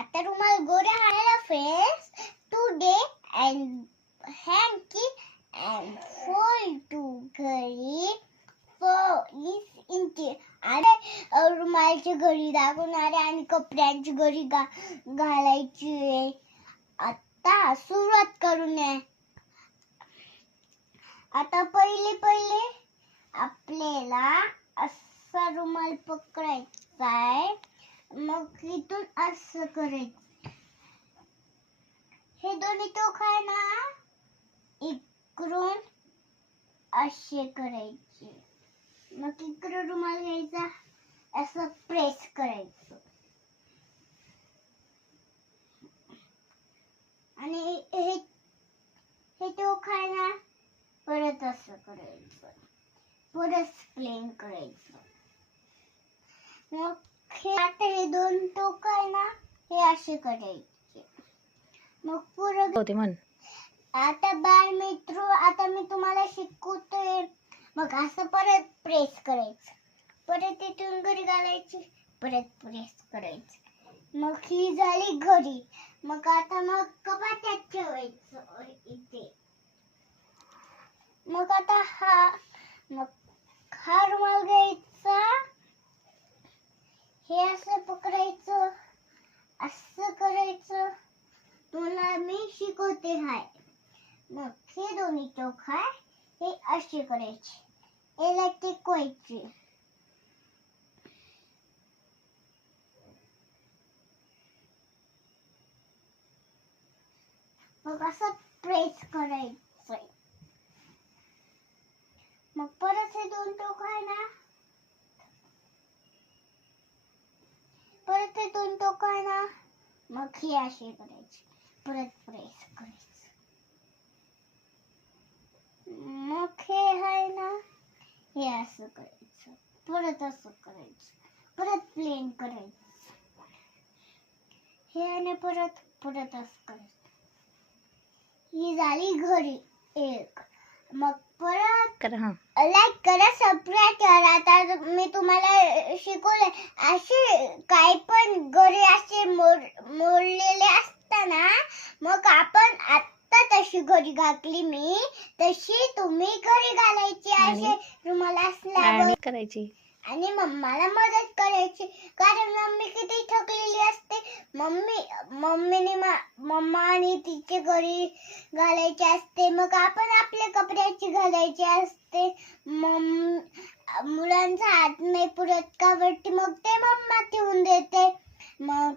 आता रुमाल गोऱ्या हाणायला friends today and hanky and fold to घरी is into अरे रुमालची घडी दाखवणारे आणि कपड्यांची घडी घालायची. आता सुरुवात करून आता पहिले आपल्याला असा रुमाल पकडायचा आहे. मग इथून असं करायचं. हे दोन्ही टोक आहे ना इकडून असे करायचे. मग इकडे रुमाल घ्यायचा असं प्रेस करायचं आणि हे टोक आहे ना परत असं करायचं. परत प्लेन करायचं. मग आता हे दोन टोक आहे ना हे असे करायचे. मग पुरं होते म्हण. आता बाळ मित्र आता मी तुम्हाला शिकवतोय. मग असं परत प्रेस करायचं. परत इथून घडी घालायची. परत प्रेस करायचं. मग ही झाली घडी. मग आता मग कपाटात ठेवायचं इथे. मग आता हा रुमाल घ्यायचा. हे असं पकडायचं. असं करायचं. तुला मी शिकवते हाय. मग हे दोन्ही टोक आहे हे असे करायचे. याला टिकवायचे. मग असं प्रेस करायचं. मग परत हे दोन टोक आहे ना परत हे दोन टोक आहे ना मग हे असे करायचे. परत प्रेस करायचं. मग हे आहे ना हे असं करायचं. परत असं करायचं. परत प्लेन करायचं. हे आणि परत असं करायचं. ही झाली घडी एक. मग परत करा लाईक करा सबस्क्राईब करा. आता मी तुम्हाला शिकवले असे काही पण घडी असे मोडलेले असताना मग आपण आता तशी घडी घातली मी तशी तुम्ही घडी घालायची. असे रुमाल असल्यावर करायची आणि मम्माला मदत करायची. कारण मम्मी किती थकलेली असते. मम्मा आणि तिचे घडी घालायची असते. मग आपण आपल्या कपड्याची घालायची असते. मुलांचा हात नाही पुरत का मग ते मम्मा ठेवून देते. मग